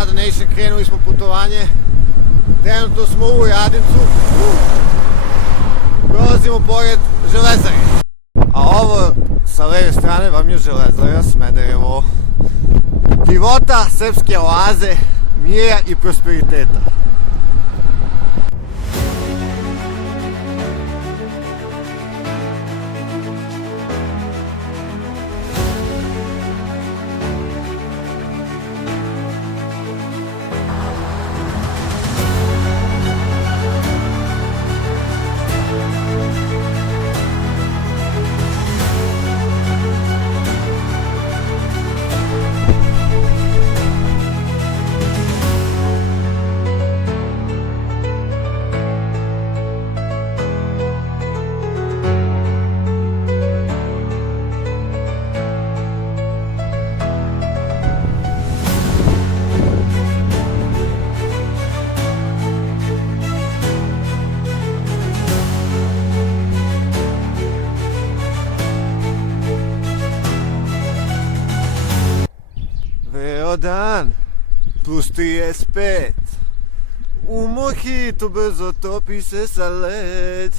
Mlada Nation, krenuli smo putovanje. Trenutno smo u Radincu. Prolazimo pored Železare. A ovo sa leve strane vam je Železara Smederevo. Divota srpske oaze, mira i prosperiteta. Dan plus 35. U mojitu brzo topi se sa led.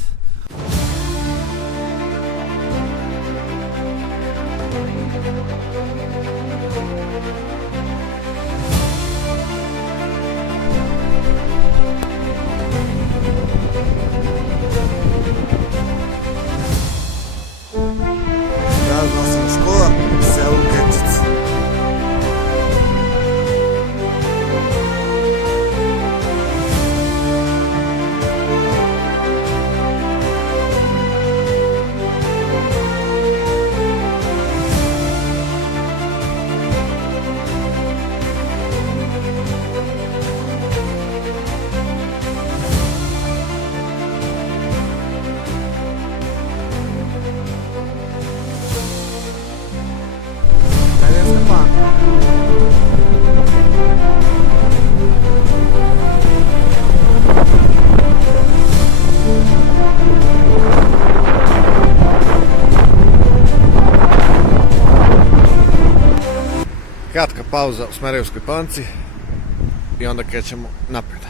Gazna sam škola, selu Krečica. Kratka pauza u Smederevskoj Palanci i onda krećemo napred.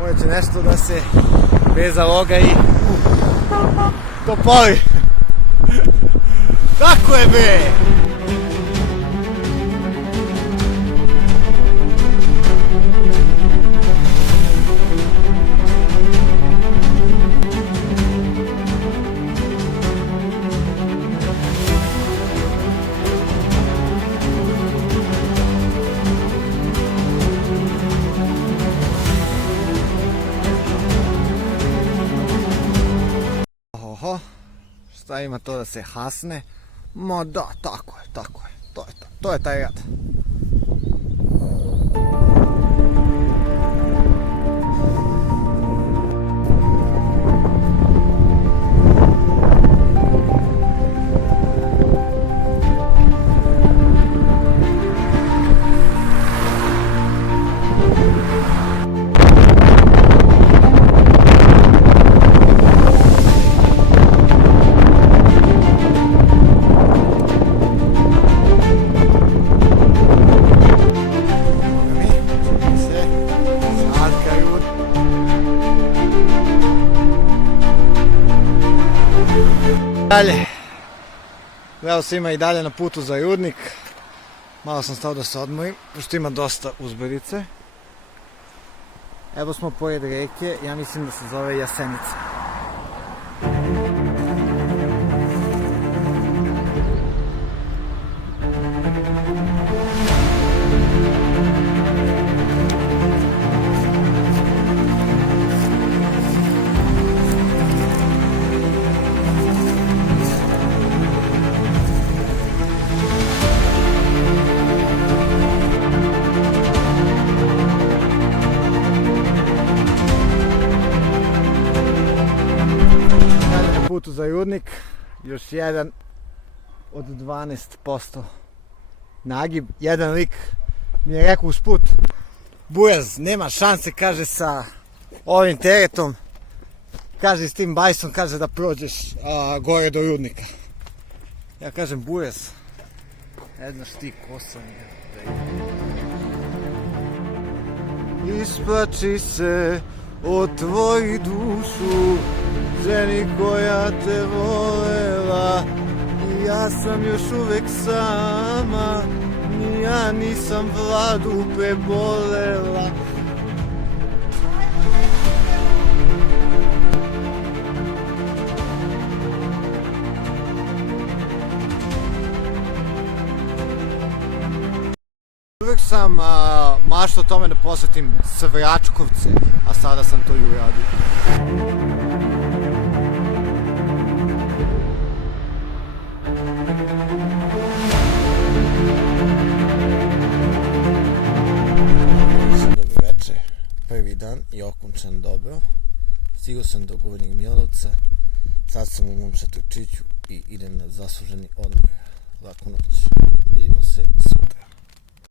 Možete nešto da se bez zaloga i topoli. Tako je bre! Šta ima to da se hasne? Ma da, tako je, to je taj rad. Dalje, evo se ima i dalje na putu za Rudnik. Malo sam stao da se odmojim, pošto ima dosta uzberice. Evo smo pored reke, ja mislim da se zove Jasenica. Rudnik, još jedan od 12% nagib. Jedan lik mi je rekao usput, Bujaz, nema šanse, kaže, sa ovim teretom, kaže, s tim bajsom, kaže, da prođeš gore do Rudnika. Ja kažem, Bujaz, ne znaš ti ko sam je. Isplači se, otvori dušu ženi koja te volela, i ja sam još uvek sama, ni ja nisam Vladu prebolela. Uvijek sam maštao o tome da posjetim Svračkovce, a sada sam to i uradio. Dobro večer, prvi dan je okončan dobro. Stigao sam do Gornjeg Milanovca, sad sam u mom šatorčiću i idem na zasluženi odmor. Laku noć, vidimo se sutra.